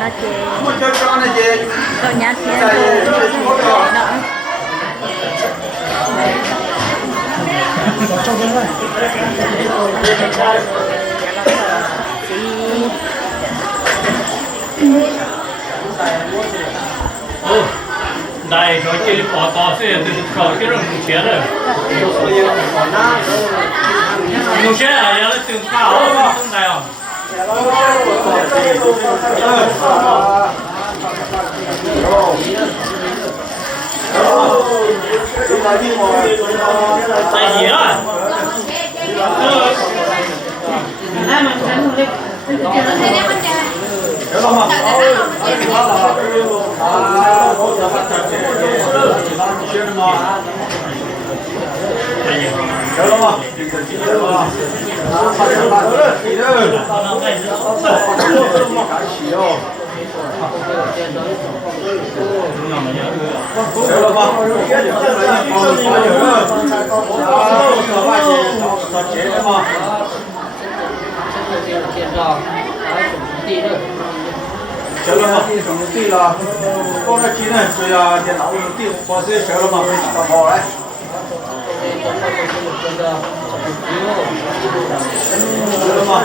nó chè tôi nhát thế nó đây nói chơi bỏ to sẽ từ khẩu cái rừng chén rồi nhiều chén là nhớ từ cao không này không tại gì đó chờ lắm mà đi trong tí là con đã chín này rồi là điện脑tí có sẽ chờ lắm mà tao bỏ đấy chờ lắm mà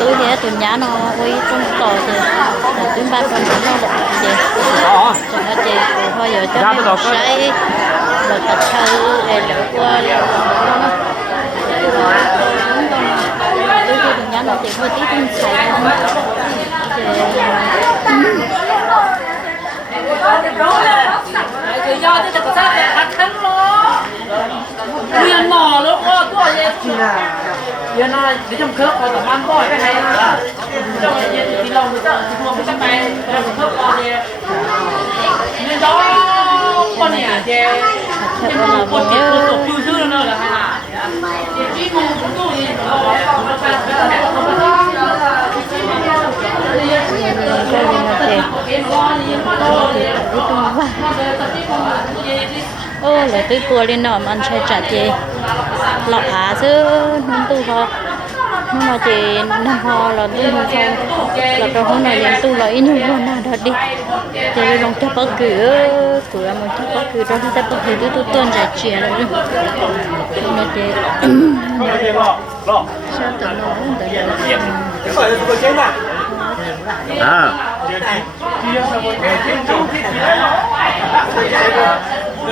tôi thế tôi nhá nó quay trong tỏi thì tôi ba con nó được gì cho nó chị thôi giờ cho nó say rồi tập thơ để lỡ qua tôi nhá nó chỉ hơi tí con say tự do thì có sao để thắt thân lo nguyên mỏ lúc đó có gì giờ nó để trong khớp rồi tầm ăn bỏi cái này trong cái gì thì lòng người ta thì mua cái này trong khớp còn gì nên đó con này chè nhưng mà con chè tôi tổ tiêu dư nữa là hay là chỉ mua cũng tôi thì nó còn nó phải ô lại tôi cua lên nọ ăn chơi chả chê lọ há chứ nông tu ho nhưng mà chị nông ho là tôi không sao là trong hôm nay liền tu lợi nhưng mà nào đó đi chị lòng chấp bất cứ cửa mà chấp bất cứ đó thì chấp bất cứ tôi tuân giải chuyện rồi nhưng mà chị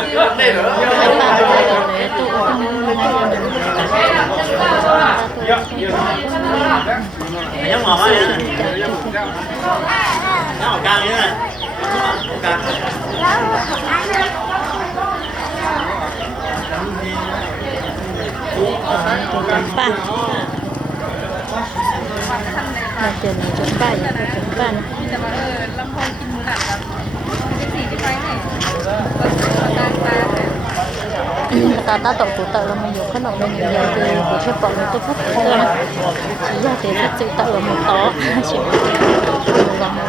sao tự nó giống ngọt á nó ngọt căng vậy nè ba น่าจะหนูจนป้าอยู่จนป้านะ แต่ว่าลำพองกินหมูหนักแบบสี่ที่ไปให้ตาตาตกตัวเตอเรามาอยู่ขนมในนี้เดียวคือหัวเชื่อปอกมันตัวพัดเตอนะchỉ là để phát triển tạo một tó chỉ là một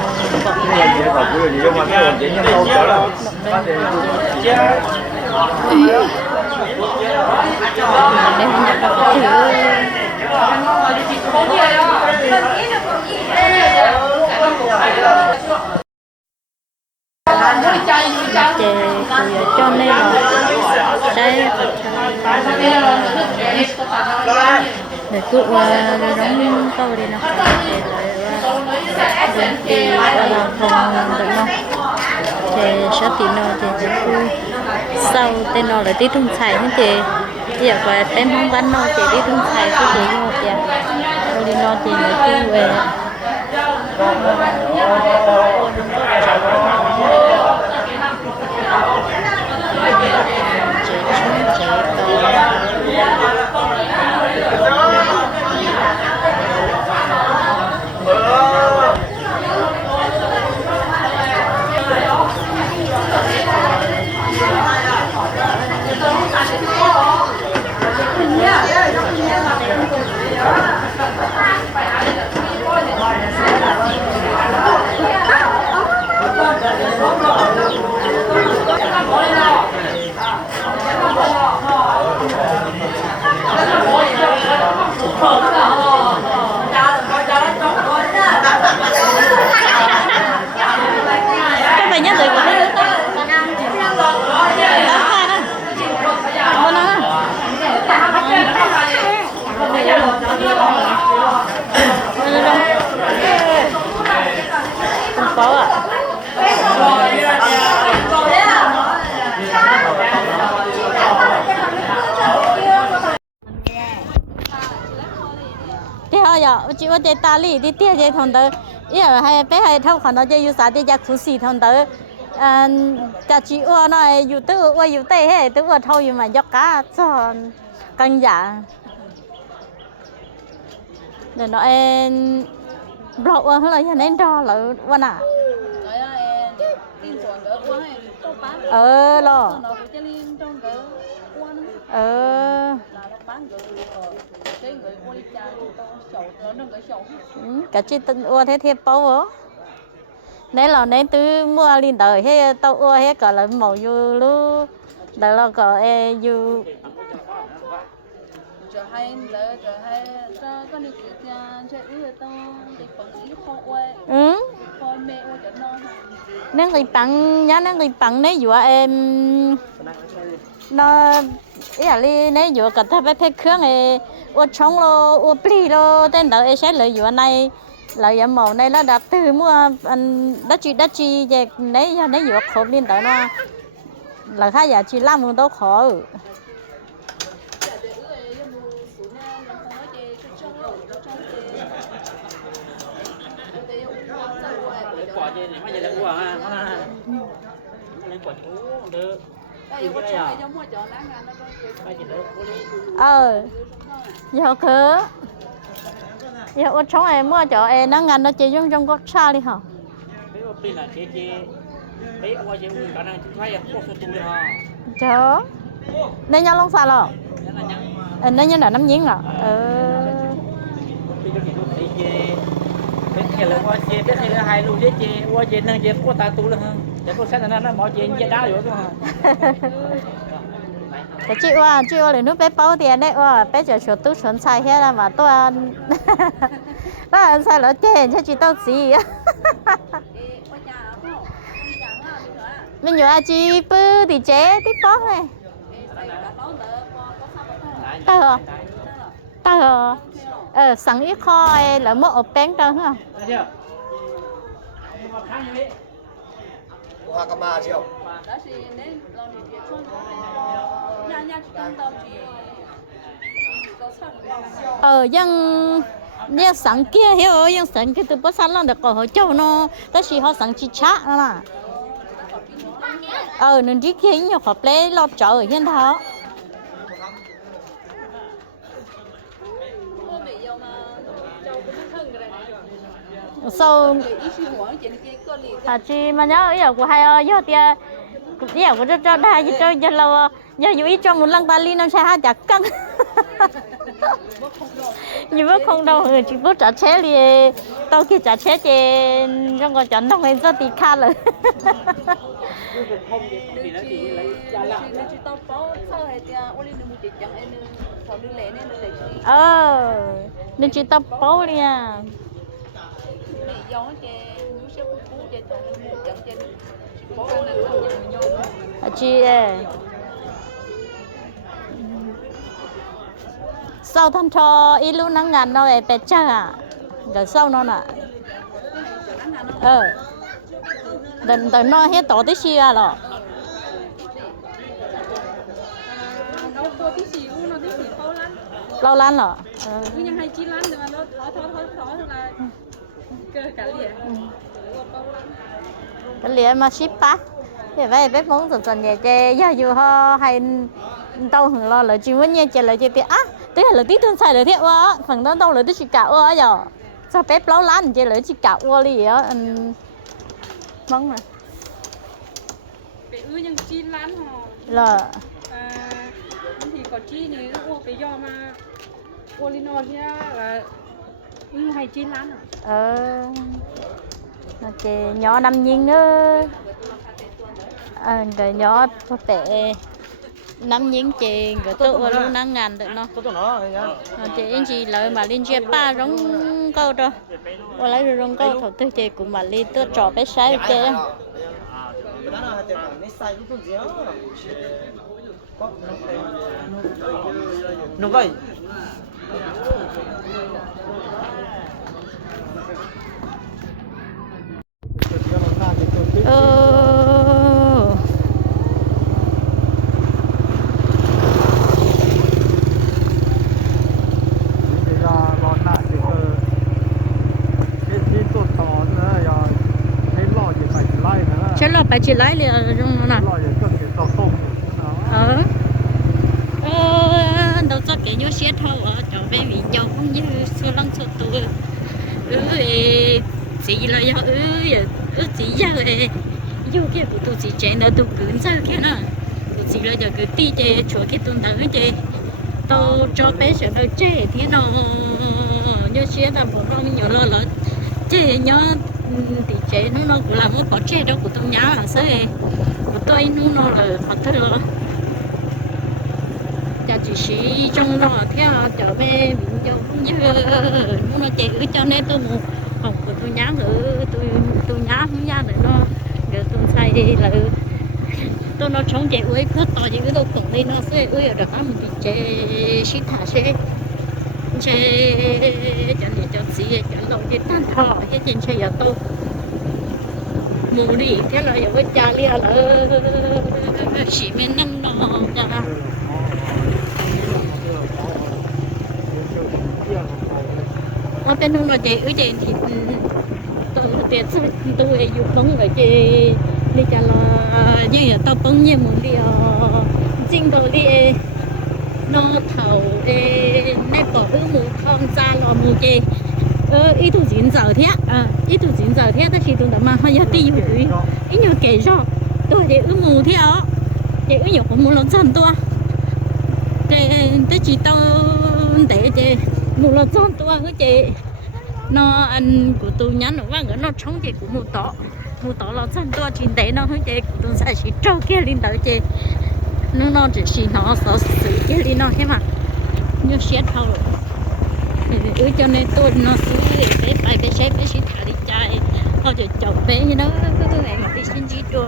bọc cái gì đó cái gì mà cái gì nó đâu trở lại để không nhập được cái thứ cho nên là đây để cứ đóng câu đi nào để là không được đâu thì sẽ tí nào thì cứ sau tên nó là tí thùng xài như thế thì ở tên không văn nó thì tí thùng xài cứ thế như thế rồi nó thì nó cứ về chị có thể ta lì đi tiết chơi thằng đó, ý là hay bé hay thâu khoản đó chơi yêu sao đi chơi khú xì thằng đó, cả chị ua nó yêu tư ua yêu tê hết, tư ua thâu yêu mà dọc cá cho căng giả, để nó em block ua hơi là nên đo là ua nà, lo, cả chị tự ua thế thiệt bao hả? Nếu là nên từ mua liền đời hết tao ua hết cả là màu du lu, đời là cả du. Giờ hay cho con đi kịp nhà chơi ư tao đi bằng ý không quay. Con mẹ ua cho non. Nên người bằng nếu dụ em nó ý là nếu dụ cả ta phải phép khương này ua trống lo ua pli lo tên đó em sẽ lợi dụ này lợi dụ màu này nó đặt từ mua đất chi về nếu dụ khổ liên tới nó là khai giả chỉ làm một đâu khó giờ cứ giờ út sống em mua cho em nó ngăn nó chỉ dùng trong góc xa đi hả? Chớ nên nhau long xa rồi nên nhau là năm giếng rồi cái là qua chơi cái là hai luôn chơi qua chơi năng chơi qua ta tu luôn ha chơi có sáng nó mọi chuyện chơi đá rồi đúng không? Cái chị ua để nước bé bao tiền đấy bé chờ chuột tú chuẩn xài hết là mà tôi ăn tôi ăn xài nó chê cho chị tao gì mình nhớ chị bự thì chế tiếp bó này tao sẵn ít kho là mua ốp bánh đâu hả? Hoa cà ma chưa? Nhưng sẵn kia hiểu nhưng sẵn kia từ bữa sáng là được có hồi châu nó đó chỉ họ sẵn chỉ chát mà nên đi kia nhiều họ lấy lo chợ ở hiện đó sau 一起玩简直个里 à chị mà nhớ ý của hai giờ tia ý của cho đây cho giờ là giờ yêu cho một lần ta đi nó sẽ hai chặt căng nhưng mà không đâu chỉ có trả chế thì tao kia trả chế thì trong cái chọn đông này rất thì khá rồi chị tao có sao hay tia ô linh một chị chẳng em sau đi lẽ nên nên chị tao bao đi à bị gió chị muốn xếp cú chị thằng chẳng chị bỏ ăn là chị sau thằng cho ít lúc nắng ngàn nó về chắc à rồi sau nó nè đừng nó hết tổ tí xia rồi nó có tí xíu nó tí xíu lâu lắm rồi nhưng hay chi lắm nhưng mà nó thỏ là cơ cả liền cái liền mà ship á thì vậy bếp muốn dần dần vậy chứ giờ dù ho hay tao hưởng lo là chỉ muốn nghe trả lời chị thì á thế là tí tương xài được thiệt quá phần đó đâu là tí chỉ cả quá giờ sao bếp lâu lắm chị lấy chỉ cả quá đi á mong mà cái nhưng chi lắm hả là thì có chi này ô cái do mà ô linh nó là hay chi lắm nó chị nhỏ năm nhiên nữa rồi nhỏ có thể năm những chị cái tự luôn năng ngàn được nó chị anh chị lợi mà lên chia ba giống câu rồi qua lấy rồi giống câu thầu tư chị cũng mà lên tôi trò bé sái chị nó vậy chứ là phải chỉ lấy là trong nó nè đâu cho cái nhớ xe thâu ở chỗ bé bị dầu không như số lăng số tuổi chỉ là do chỉ ra rồi yêu kia của tôi chỉ chạy nó tôi cứ sao kia nè tôi chỉ là giờ cứ đi chơi chỗ cái tôi đỡ chơi tôi cho bé sợ nó chơi thế nó nhớ xe ta bỏ ra nhiều lo lắm chơi nhớ thì chế nó cũng là một bỏ chế đó của tôi nhá là sẽ của tôi nó là thật thôi rồi cha chỉ sĩ trong đó theo trở về mình cho cũng như nó chạy cứ cho nên tôi một phòng của tôi nhá nữa tôi nhá không nhá nữa nó rồi tôi xài là tôi nó chống chạy uế cứ to gì cái đồ cổng đây nó sẽ uế ở đó mình thì chế sĩ thả sẽ cho nên cho sĩ cho lâu đi tan thọ cái chuyện chơi giờ tôi mù đi thế là giờ với cha lia là chỉ mới năng nó cha ở bênนู้นchị ở chị thì tôi tiền tôi dùng bóng rồi chị đi cho là như là tao bóng như muốn đi chính tôi đi nó thầu nè bỏ ư mù không ra lò mù chị ý thủ diễn giờ thế ý thủ diễn giờ thế ta chỉ tụi mà họ giờ đi rồi ý nhiều kể cho tôi để ư mù thế đó để ư nhiều cũng muốn làm chân tôi để chỉ tao để chị mù làm chân tôi với chị nó ăn của tôi nhắn nó vang nó chống chị của mù tỏ làm chân tôi chỉ để nó với chị của tôi sẽ chỉ trâu kia lên tới chị nó chỉ nó sợ sự kia lên nó thế mà như xét thâu rồi cho nên tôi nó xử bé phải bé xếp bé xí thả đi chạy họ chỉ chậu bé như đó cái này mà đi xin chỉ cho